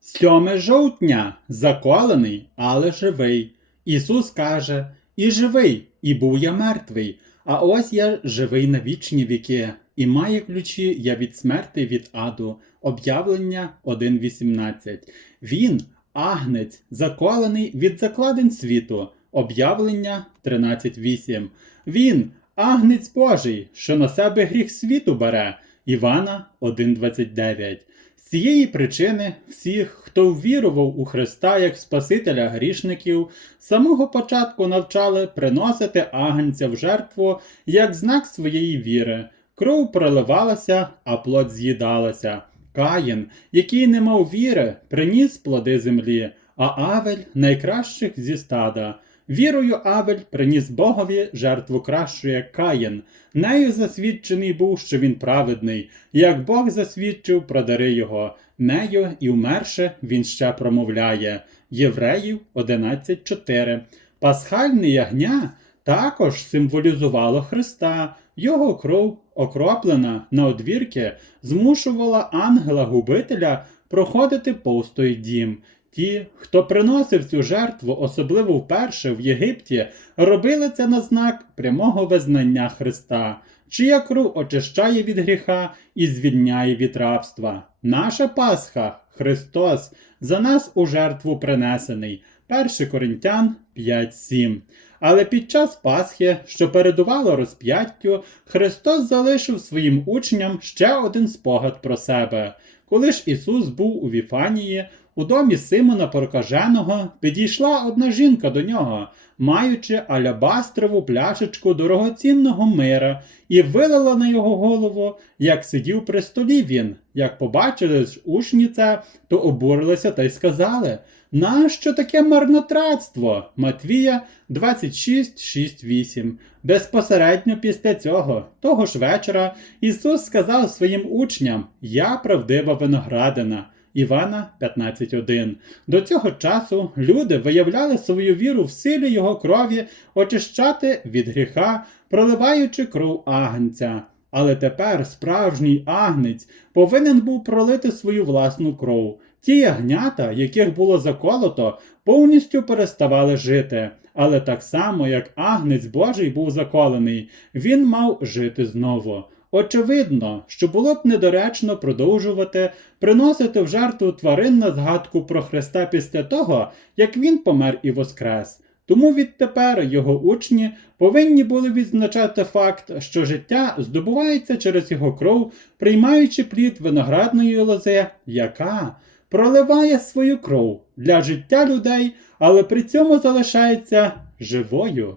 7 жовтня заколений, але живий. Ісус каже: І живий, і був я мертвий. А ось я живий на вічні віки, і має ключі я від смерти від аду. Об'явлення 1.18. Він, агнець, заколений від закладень світу. Об'явлення 13.8. Він, агнець Божий, що на себе гріх світу бере. Івана 1.29. З цієї причини всіх, хто ввірував у Христа як Спасителя грішників, з самого початку навчали приносити агнця в жертву як знак своєї віри. Кров проливалася, а плоть з'їдалася. Каїн, який не мав віри, приніс плоди землі, а Авель найкращих зі стада. Вірою Авель приніс Богові жертву кращу, як Каїн. Нею засвідчений був, що він праведний, як Бог засвідчив про дари його. Нею і вмерше він ще промовляє. Євреїв 11.4. Пасхальне ягня також символізувало Христа. Його кров, окроплена на одвірки, змушувала ангела-губителя проходити повз той дім. Ті, хто приносив цю жертву, особливо вперше в Єгипті, робили це на знак прямого визнання Христа, чия кров очищає від гріха і звільняє від рабства. Наша Пасха, Христос, за нас у жертву принесений. 1 Коринтян 5.7. Але під час Пасхи, що передувало розп'яттю, Христос залишив своїм учням ще один спогад про себе. Коли ж Ісус був у Віфанії, у домі Симона Прокаженого підійшла одна жінка до нього, маючи алябастрову пляшечку дорогоцінного мира, і вилила на його голову, як сидів при столі він. Як побачили учні це, то обурилися та й сказали: Нащо таке марнотратство? Матвія 26, 6, 8. Безпосередньо після цього, того ж вечора, Ісус сказав своїм учням: Я правдива виноградина. Івана 15.1. До цього часу люди виявляли свою віру в силі його крові очищати від гріха, проливаючи кров агнця. Але тепер справжній агнець повинен був пролити свою власну кров. Ті ягнята, яких було заколото, повністю переставали жити. Але так само, як агнець Божий був заколений, він мав жити знову. Очевидно, що було б недоречно продовжувати приносити в жертву тварин на згадку про Христа після того, як він помер і воскрес. Тому відтепер його учні повинні були відзначати факт, що життя здобувається через його кров, приймаючи плід виноградної лози, яка проливає свою кров для життя людей, але при цьому залишається живою.